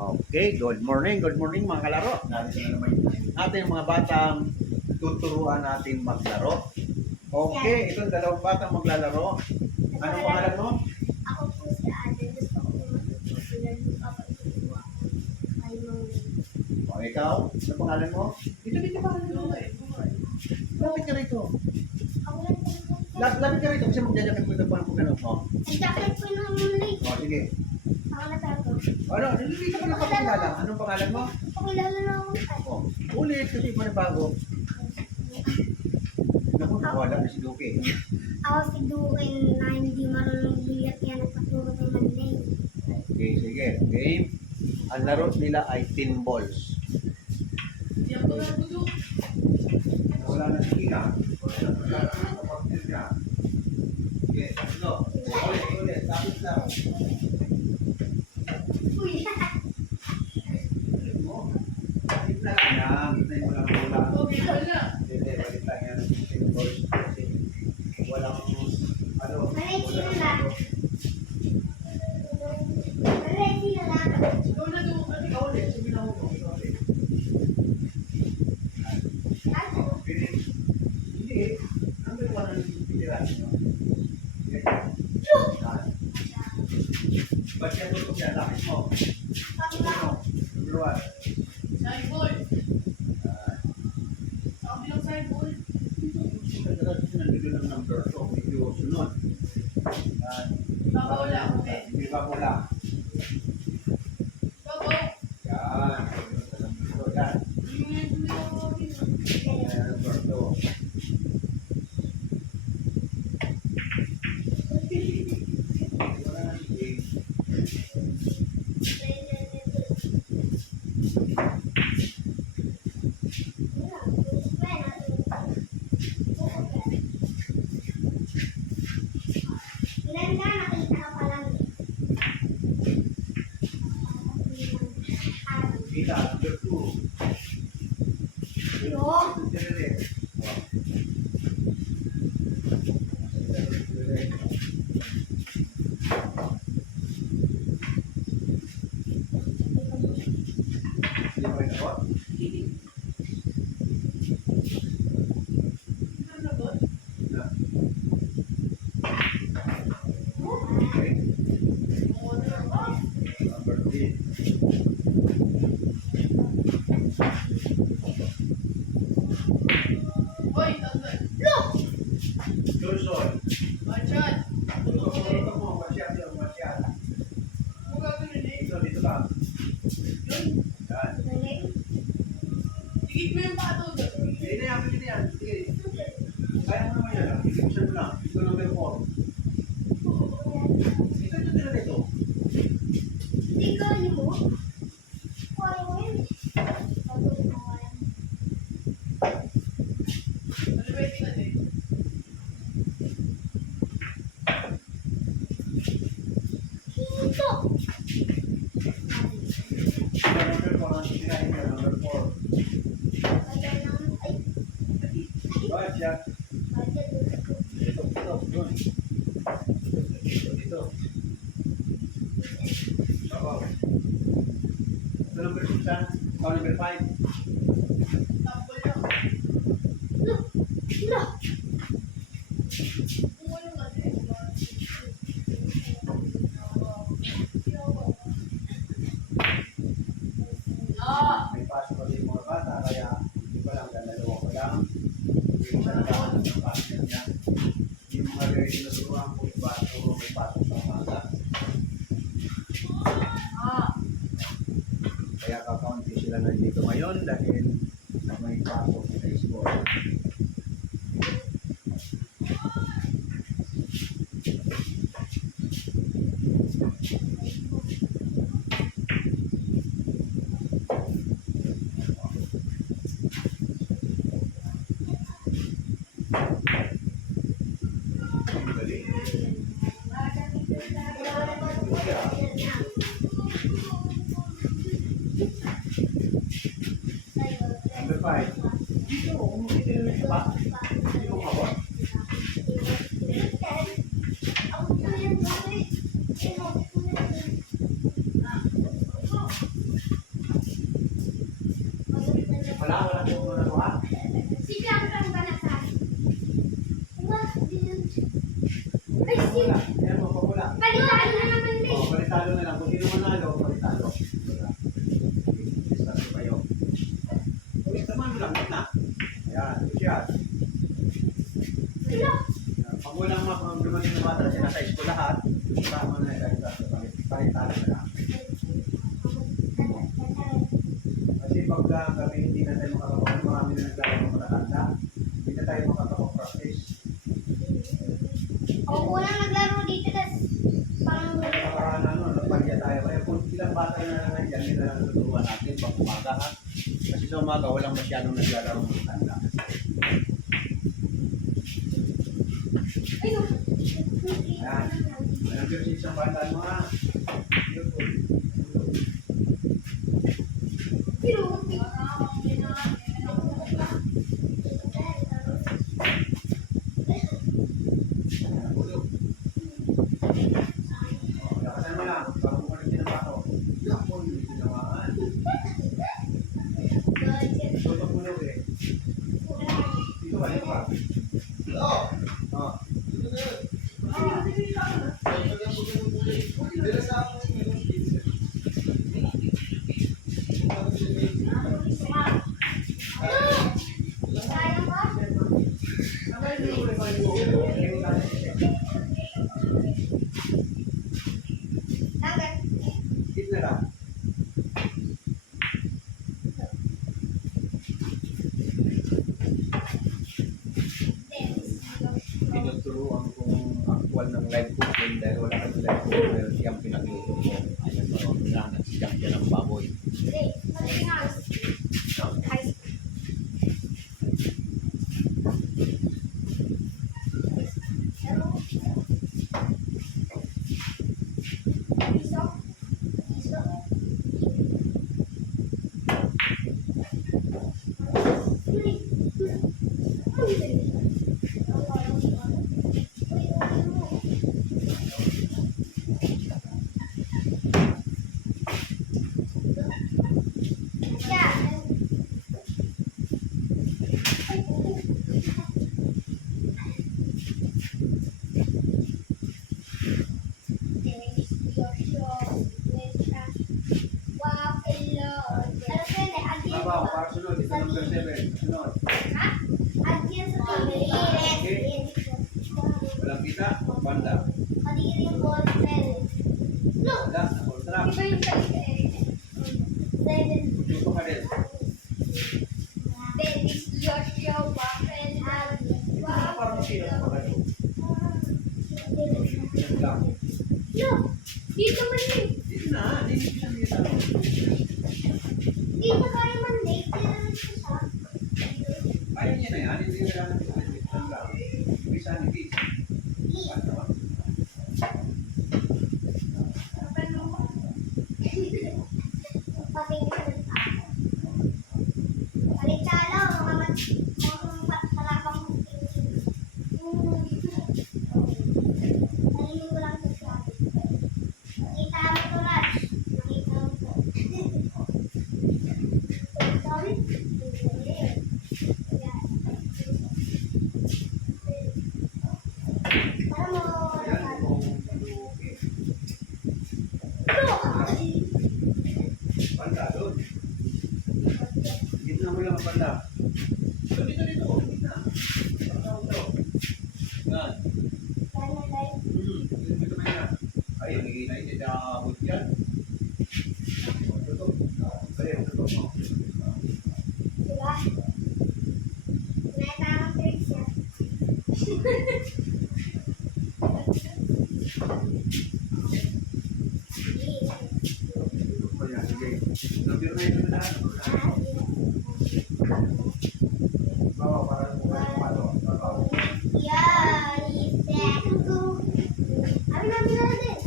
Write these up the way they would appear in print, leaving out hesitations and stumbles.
Okay, good morning mga kalaro. Narito na naman ating mga batang tuturuan natin maglaro. Okay, ito dalawang batang maglalaro. Anong pangalan mo? Ako po si Aden. Gusto ko matutunan yung papatutuwa ko kay Mami. O ikaw, anong pangalan mo? Dito pangalan mo eh. Lapit ka rito. Ako lang po. Lapit ka rito kasi magjajakat ko ito pa kung ganun mo. Ang jacket po ng Mami. O sige. Ako na tato. Ano, dito ka na kapakilala. Anong pangalan mo? Pakilala na ako. O, ulit kasi pa na bago. Naku, nawala na si Duque. Ako si Dukin na hindi marunong bilat kaya nagpaturo kay Manday. Okay, sige. Game. Ang laro nila ay 10 balls. Wala na si Kika. Wala na kapatid niya. Okay, tatlo. Ulit. Tapos lang. Uy! Bakit na lang yan? Hintayin mo lang bola. Hindi, balik lang yan. 10 balls. Kasi walang ano. Maray sila lang. Maray sila lang. Ikaw na doon. Ikaw ulit. Sige na ako. Ikaw ulit. Hindi. Number 1 ang pilihan nyo. Ba't yan tutok yan? Lakit mo. Number 1. Sideball. Ang bilang sideball. Nandito ng number 2. Medyo sunod. Baka wala. Okay. Hindi pa wala. Go, go. Yan. Number 2 yan. Number 2. Wala na si Jay. Ilan ka? Nakita ka pa lang. Kita, number 2. Yo! Number 3. Hoy, tatlo. Look! Luzon. Bachan. Ito mo, masyad yun, masyad. Ano gagawin eh? Dito lang. Yun. Yan. Galing. Tigit mo yung pato doon. Hindi na yan, pwede yan. Sige. Kaya mo naman yan. Ibigay mo lang. Ito number 4. Ito tira nito. Hindi ka yun mo? Kuha mo yun. Ano ba yung tingnan eh? Dito! Number 4 ang tirahin niya. Number 4. Kaya naman, ay, Masyad. budget. Dito, dito. Dito. Oo. Ito number 6 ha. Ito number 5. Tambol lang. Look! Look! Kung ano nga eh. Ah! May pasok pa din mga bata, kaya hindi pa lang, dalawa pa lang. Hindi mo na nagkakaroon ng pasok niya. Yung mga ready na turuan ko, iba, puro may pasok sa bata. Ah! Kaya kakaunti sila nandito ngayon dahil may pasok sa school. Dali. Number 5. Dito, umuwi na rin pa. Hindi mo kabot. Ako po yan, bakit? walang dumating na bata, sinasize ko lahat. Tama na yung palit-palit na lang. Kasi pag kami hindi na tayo makakapag, marami na naglalaro ng matatanda. Hindi na tayo makakapag-practice. Ako unang naglaro dito, tas pang Nagpagya tayo. Kaya kung ilang bata na nandiyan, hindi na lang tuturuan natin pag umaga ha. Kasi sa umaga, walang masyadong naglalaro ng matatanda. ayun. Ayan. Nandiyan sa isang bata mo ha. Pero, Lakasan mo lang. Bago mo lang tinapato. Ako, hindi tinamaan. Tutok mo lang eh. Dito ka, dito ka. Oh. sayang ba? Dagat. Dito na lang. Tinuturuan kong actual ng live cooking dahil wala kang live cooking pero siyang pinagluto ko. Ayun, marami na nagsiyang siya ng baboy. Hindi, magaling nga. High school. Piso? Piso? Yeah. Trabaho, para sunod. Ito number 7. Sunod. Walang kita, banda. Wala, na-contract. Dito ka din. Parang sino pa kayo? Yan lang. Dito man eh. Dito na, dito na dito. Dito tayo man eh. Dito Kaya niya na yan, hindi na lang lang. Bisa ni Bis. Ano? Banda doon. Dito na mo lang ang banda. Dito, dito, dito. Dito na. Parang ito. Yan. Dito na yan. Ay, hindi na hindi nakakabot yan. Ito. Kaya, ito. Diba? Naitama tricks yan. Ayan, sige. Number na ito na. Bawa, para paano. Yeah, Abi namin na din.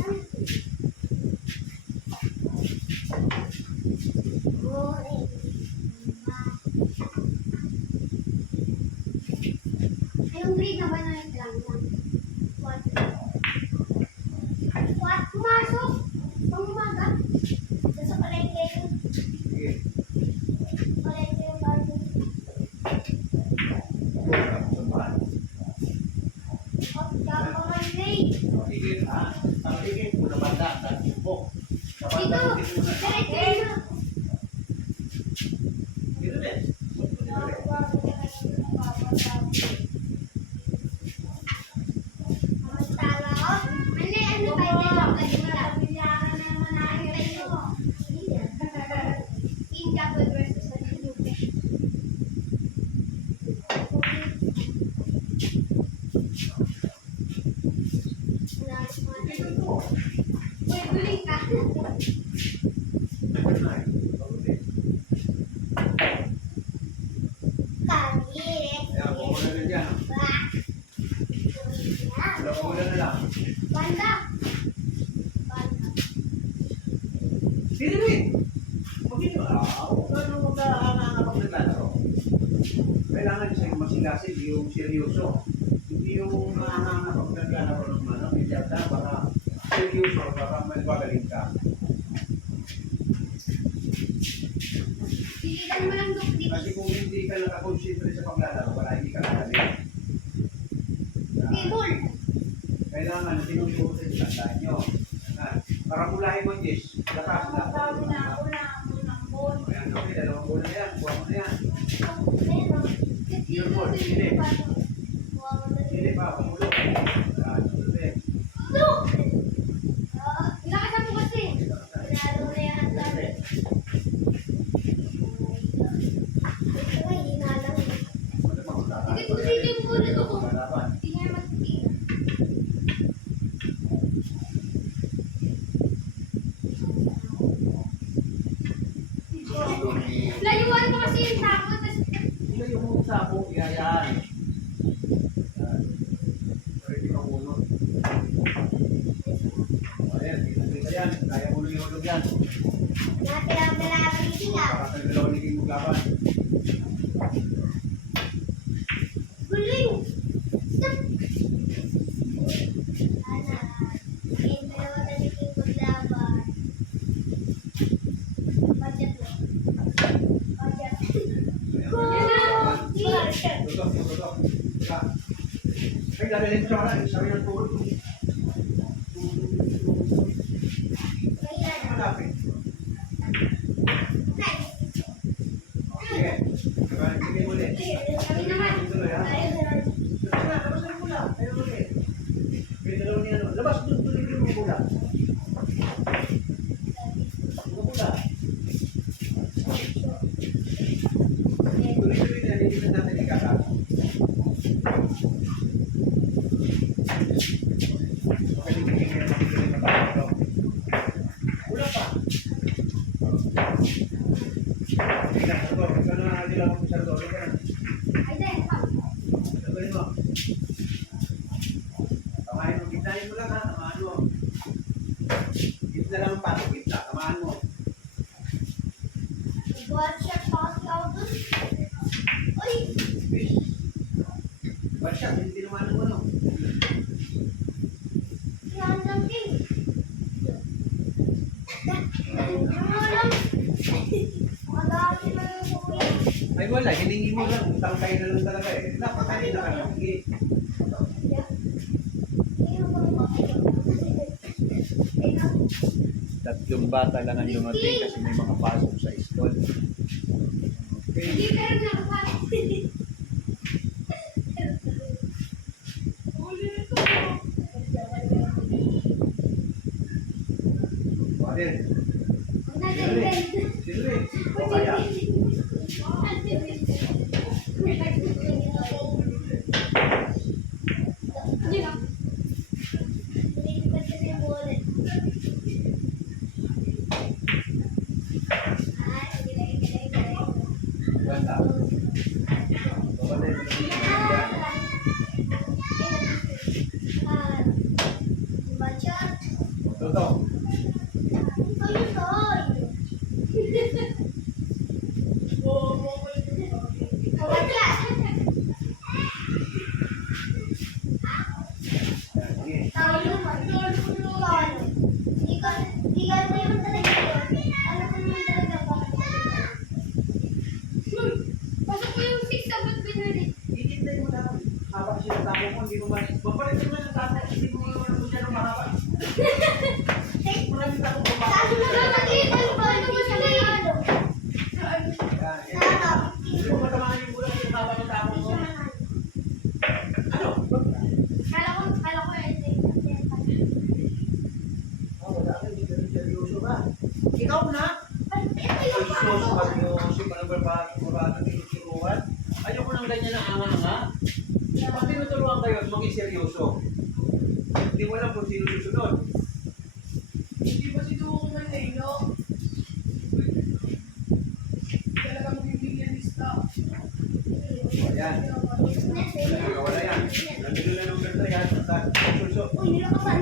Anong grade naman na yung lang? What? What? Pumasok? Pang umaga? Sa palengke yun. Sige. Palengke yung bago. Sumbahan. Pagkakaman grade. Sige, ha? Ang sige, kuna banda. Buk. Sa banda, Dito. dito na. Diretso yun na. Dito din. Dito din. Wala na dyan. Wala na lang. Banda. Banda. Sino rin? Huwag ano magkahanap ang naglalaro. Kailangan siyang masigasig yung seryoso. Hindi yung nahanap ang naglalaro ng ano. Hindi ata, baka seryoso, baka magagaling ka. Pilitan mo lang dukdi. Kasi kung hindi ka nakakonsentrate sa paglalaro, wala hindi ka nakagaling. Table. Kailangan tinuturo sa tandaan nyo. Para mulahin mo, Jess. Lakas na. Ayan, okay, dalawang bola na yan. Buha mo na yan. Your ball, sili. Sili pa, pumulo. Ayan, sili. Look! Ilakasan mo kasi. Pinalo na yan ang dami. Ay, hinalang. Sige, tuloy yung bola ko. Lalaban. Hindi niya magtitigil. Layuan mo kasi yung takot. Ito yung sapo, iyayan. Pwede kang unod. Ayan, kita yan. Kaya mo yung hulog yan. Natin sila. Para sa dalawang naging maglaban. Guling! Stop! Ana, yung dalawa na naging maglaban. Budget mo. Budget. Go! Tutok, tutok. Teka. Ay, dadalhin ko siya wala. Sabi ng tulog. Malapit. Nice! Sige. Sige ulit. Kami naman. Tuloy, ha? Sige na, labasan mo lang. Ayaw ulit. May dalawa niya, ano. Labas, tuloy yung mga bola. Mga bola. Tuloy-tuloy na, hindi na natin ikakata. Okay, hindi na natin ikakata. Wala pa. Sige na, Sardo. Ikaw na natin lang ako, Sardo. Ikaw na. Ay, dahil pa. Sabihin mo. Tamahin mo. Gitnahin mo lang ha. Tamahan mo. Gitna lang ang pato. Gitna. Tamahan mo. Buat siya pass out dun. Uy! Fish. Ba't siya? Hindi naman mo ano. Yan lang din. Ano lang? Madami na yung kuya. Ay wala. Hilingi mo lang. Tangkay na lang talaga eh. Napakali na ka lang. Sige. Tatlong bata lang ang dumating kasi may mga pasok sa school. Okay. Hindi pero nakapasok. Parin. Nagaganda. Sino o kaya? Ganda. Parin. Toto. Sige. Pasok ko yung 6 dapat binili. Hihintay mo lang. Habang sinatapo mo, hindi mo man. Mapalit mo lang ang tapo. Hindi mo naman kung siya mahaba. Take mo lang yung tapo. Sabi mo lang nakita yung paano mo siya manalo. Hindi mo matamaan yung bulan yung haba ng tapo mo. Ano? Kala ko Wala ka, hindi ka rin seryoso ba? Ikaw na? ito yung Seryoso paano. ka, seryoso ka na ba ng tinuturuan? Ayoko nang ganyan na anga-anga. Pag tinuturuan kayo, maging seryoso. Hindi mo alam kung sino susunod. Hindi ba si Duo Manelo? Talagang bibigyan lista. Ayan. Nakawala yan. Nandito na number 3 yan. Sulso. Uy, nilakapan.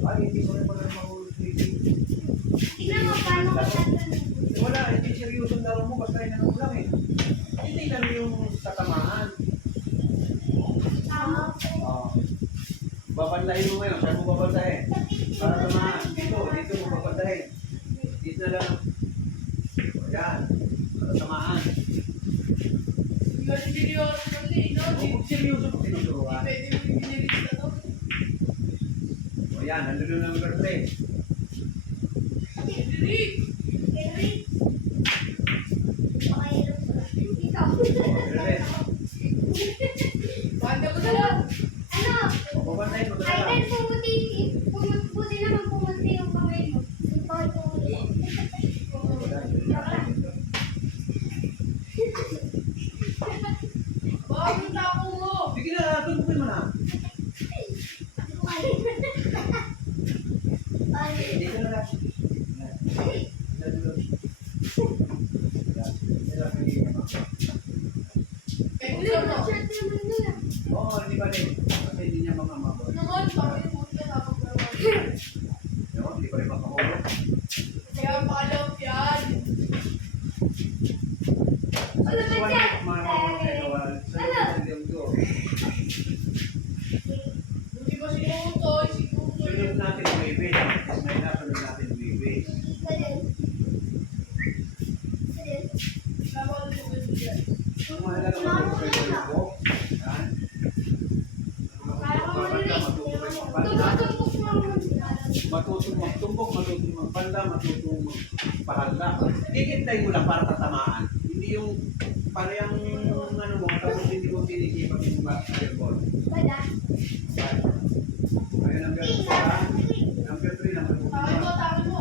Ay, hindi ko rin pala mahulog. Tignan mo paano ko tatanong. Wala, hindi seryoso ang laro mo. Basta rin mo lang eh. Hindi lang yung tatamaan. Babandahin mo ngayon. Saan mo babandahin? Para tamaan. Dito mo babandahin. Dito na lang. Yan. Para tamaan. Hindi seryoso naman eh, no? Kung seryoso mo tinuturuan. Pwede mo i-release na to. O yan, nandun na number 3. Eric! Henry. Pakahirap sa ikaw. Banda mo na lang. Ano? Babandahin mo Ay, talaga. then pumuti naman pumuti yung kamay mo. Yung kamay pumuti. Baka yung tapo mo. Sige na, tutukin mo na. Dito na lang. Pwede mo. Oo, hindi ba rin? Kasi hindi niya mamamabot. Naman, bakit yung buti na nakapagawa? Oo, hindi pa rin mamamabot. Kaya pakalap yan. Ano ba yan? Buti ba si Kutoy? Si Kutoy. Sunod natin yung baby. May nasunod natin yung baby. Laban mo ba yan? Ang mahalaga matutukoy ko yung buhok. Yan. Matutong magtumbok, matutong magpanda, matutong magpahanda. Kikintay mo lang para tatamaan. Hindi yung parang ano mo, tapos hindi mo pinisipan yung basketball. Ayun ang gano'n sa number 3 number 2. Tama mo, tama mo.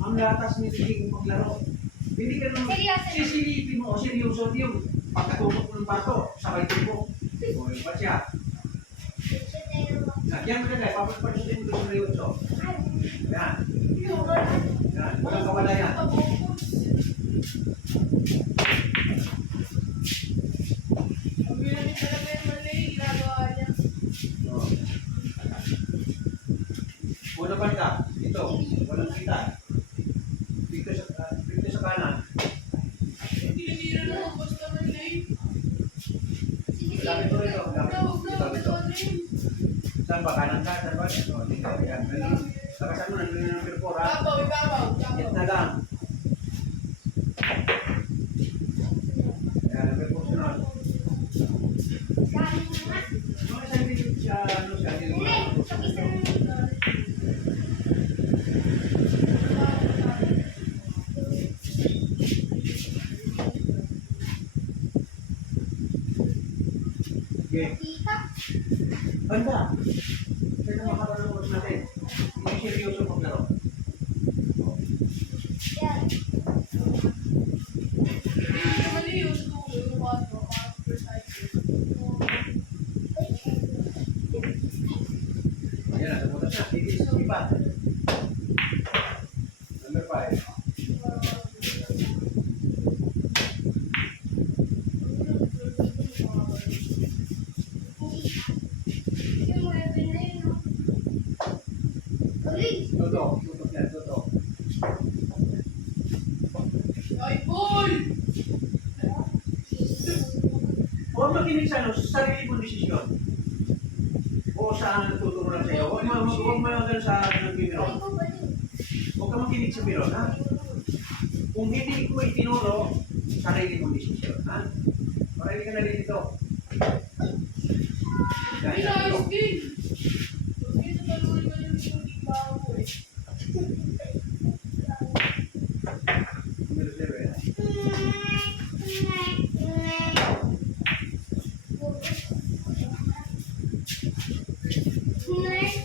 Ang latas ni Tiging maglaro. Hindi ka naman sisilipin mo o seryoso yung pagkatutok ng bato, sabay tumbok. O yung ba siya? Yan mo na guys, papagpagsutin mo yung seryoso. Yan. Yan. Walang kawala yan. Ang ginamit talaga yung mali, ginagawa niya. O. Una banda, ito, walang kita. Dito sa kanan. Tinitira na, basta mali. Lapit mo rin ito. Huwag na, Ito. rin. Saan ba? Kanan ka? Saan ba? O, dito. Yan. Lakasan mo na yung number 4 ha. Ibabaw, ibabaw, Hit ibabaw. na lang. Yan, number 4 sunod. Mga isang minute siya, ano siya, Okay. Banda. Kaya makakalong oras natin. Hindi seryoso maglaro. Hindi na mali yung two, yung one, parang first cycle. Ayan na, tumutas na. Itis, iba. Number 5. Toto, tutok yan, toto. Ay, boy! Huwag makinig sa ano, sa sarili mong desisyon. O saan natuturo lang sa'yo. Huwag mo yung sa nagbibiro. Huwag ka makinig sa biro, ha? Kung hindi ko itinuro, sarili mong desisyon, ha? Marami ka na rin dito. Yan, Ay, yan, ayos ito. din! Hindi na talunin mo yung hindi bago eh. Numero 7.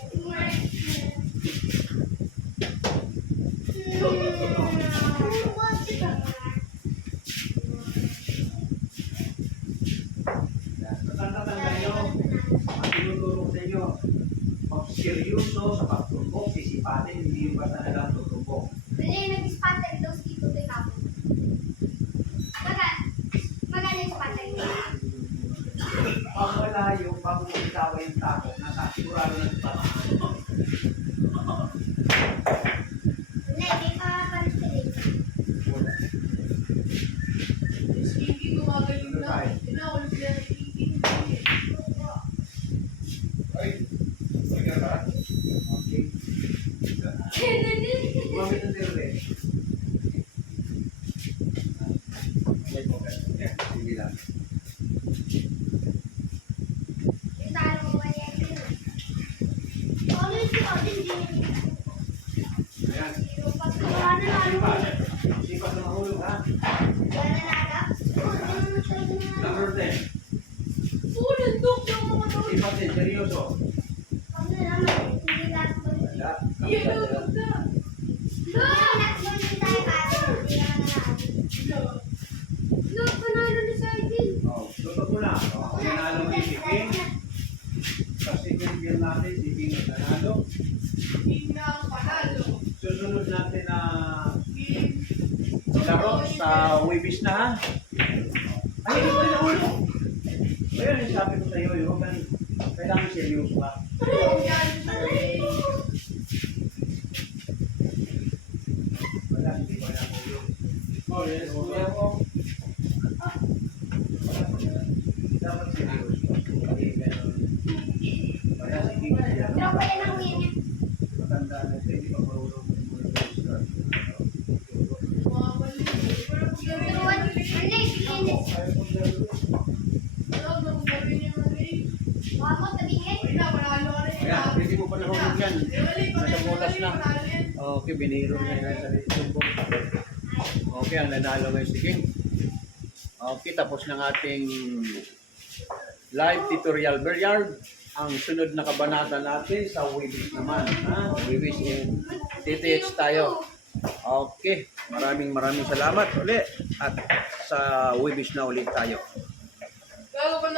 Tatanda nyo, ang tinuturo ko sa inyo, seryoso sa pagtumbok, sisipatin, hindi yung basta na lang tutumbok. Maganda yung spatter dalawa yung tako, nasa sigurado na tamaan. Hindi, di pa palit-palit. Wala. Skinky gumagaling na. Inaulit sila ni Skinky. Ay, okay ba? Okay. Gumamit ng terde. Wait, okay. Yeah, sige lang. Yung talo ko ba yan? Ano yung si Odin? Ayan. Wala na lalo. Sipas na mahulog, ha? Wala na lalo. Number 10. Nandok yung mga tao. Sipas din, seryoso. Ano naman, hindi lahat ko. Wala. Yan ang magda. Hindi tayo kaya. Hindi naman na lahat. Look, panalo na sa akin. Oh, tutok mo na. Oh, nanalo mo yung Siking. Sa second game natin, Siking ang nanalo. Hindi na ang panalo. Susunod natin na Game. laro sa Webis na, ha? Ay, hindi ko rin nahulog. Ayun, yung sabi ko sa'yo, yung kailangan seryoso ka. Yan. Wala, hindi ko nahulog. Oh, yes, kuya ko. Dapat seryoso. Hindi ganun. Kaya sige, Drop pa yan ang win niya. matanda na siya, hindi pa marunong Mga mali. Wala po yan. Turuan. Hindi, finish. Wala nang gawin yung mali. Baka mo tabingin. Wala, panalo ka rin. Kaya, pwede mo pa nahulog yan. Nasa butas na. Panalo yan. Okay, biniro na yan sa Facebook. Okay, ang nanalo ngayon si King. Okay, tapos ng ating live tutorial billiard. Ang sunod na kabanata natin sa Webis naman. Ha? Webis in TTH tayo. Okay, maraming salamat ulit. At sa Webis na ulit tayo. Gago pa na